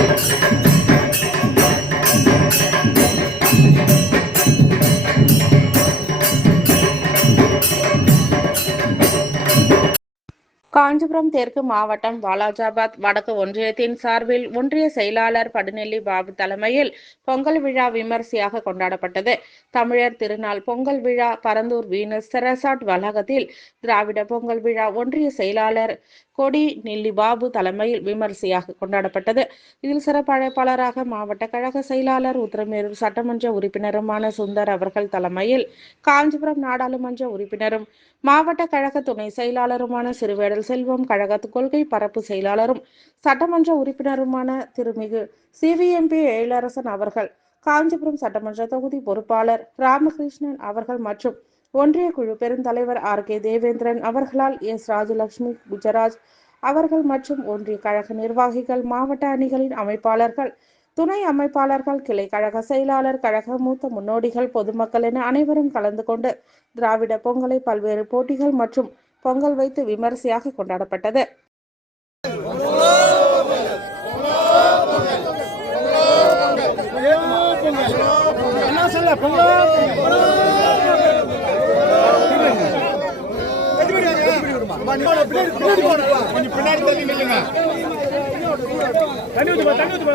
Thank you. Kanchipuram தெற்கு மாவட்டம் வாலாஜாபாத் வடக்கு ஒன்றியத்தின் சார்பில் ஒன்றிய செயலாளர் படுநெல்லி பாபு தலைமையில் பொங்கல் விழா விமரிசையாக கொண்டாடப்பட்டது. தமிழர் திருநாள் பொங்கல் விழா பரந்தூர் வீனஸ் ரெசார்ட் வளாகத்தில் திராவிட பொங்கல் விழா ஒன்றிய செயலாளர் கொடி நெல்லி பாபு தலைமையில் விமரிசையாக கொண்டாடப்பட்டது. இதில் சிறப்பழைப்பாளராக மாவட்ட கழக செயலாளர் உத்தரமேரூர் சட்டமன்ற உறுப்பினருமான சுந்தர் அவர்கள் தலைமையில் காஞ்சிபுரம் நாடாளுமன்ற உறுப்பினரும் மாவட்ட கழக துணை செயலாளருமான சிறுவேடல் செல்வம் கழக கொள்கை பரப்பு செயலாளரும் சட்டமன்ற உறுப்பினருமான திருமிகு சிவிஎம்பி எழிலரசன் அவர்கள் காஞ்சிபுரம் சட்டமன்ற தொகுதி பொறுப்பாளர் ராமகிருஷ்ணன் அவர்கள் மற்றும் ஒன்றிய குழு பெருந்தலைவர் ஆர். கே. தேவேந்திரன் அவர்களால் எஸ். ராஜலட்சுமி குஜராஜ் அவர்கள் மற்றும் ஒன்றிய கழக நிர்வாகிகள் மாவட்ட அணிகளின் அமைப்பாளர்கள் துணை அமைப்பாளர்கள் கிளை கழக செயலாளர் கழக மூத்த முன்னோடிகள் பொதுமக்கள் என அனைவரும் கலந்து கொண்டு திராவிட பொங்கலை பல்வேறு போட்டிகள் மற்றும் பொங்கல் வைத்து விமரிசையாக கொண்டாடப்பட்டது. பின்னாடி தண்ணி ஊத்து தண்ணி ஊத்து பா,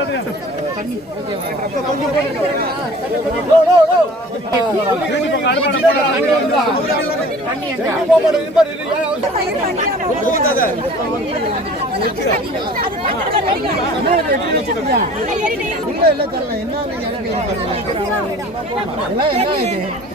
தண்ணி. தூக்கி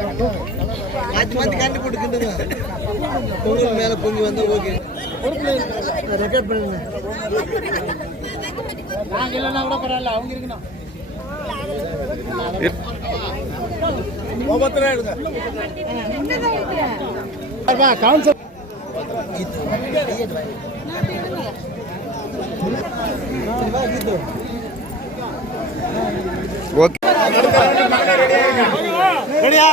மாற்றி மாற்றி கண்டு போட்டுக்கிட்டு பொங்கல் மேலே பொங்கி வந்தா ஓகே ரெக்கார்ட் பண்ணுங்க நாங்க இல்லைன்னா கூட பரவாயில்ல, அவங்க இருக்கணும். கவுன்சில் ரெடியா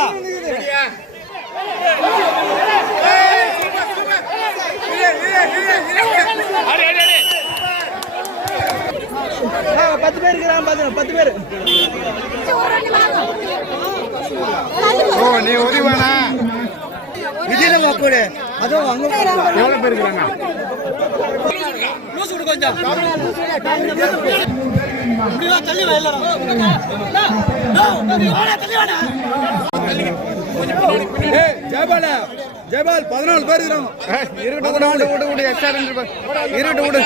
பத்து பேர் இருக்கிறான் பாத்து பத்து பேர் ஓ நீ உதவானா விஜயநகர் கூட அதுவும் அங்க எவ்வளவு பேர் இருக்கிறாங்க லூசு விடு கொஞ்சம். இப்படிவா தள்ளி வா எல்லாரும். ஏய் ஜெயபால ஜெயபால் பதினாலு பேர் இருக்கிறாங்க. இருக்கட்டும் விடு விடு விடு எக்ஸ்ட்ரா ரெண்டு பேர். இருக்கட்டும் விடு.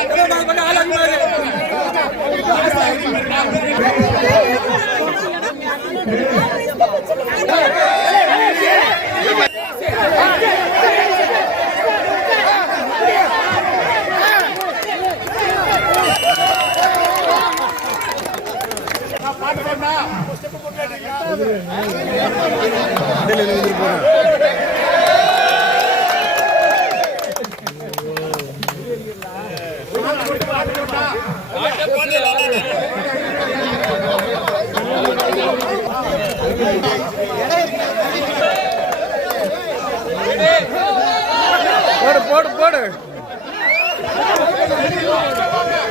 போடு போடு போடு.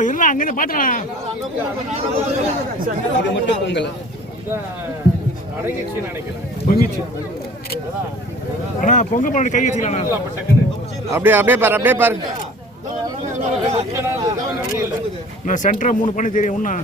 இருந்தா அங்கிருந்து பாத்துக்கலாம் பொங்கிச்சு அண்ணா பொங்க பண்ணி கை வச்சுக்கலாம் அப்படியே அப்படியே பாரு அப்படியே பாரு. நான் சென்டரா மூணு பண்ணி தெரியும் ஒண்ணா.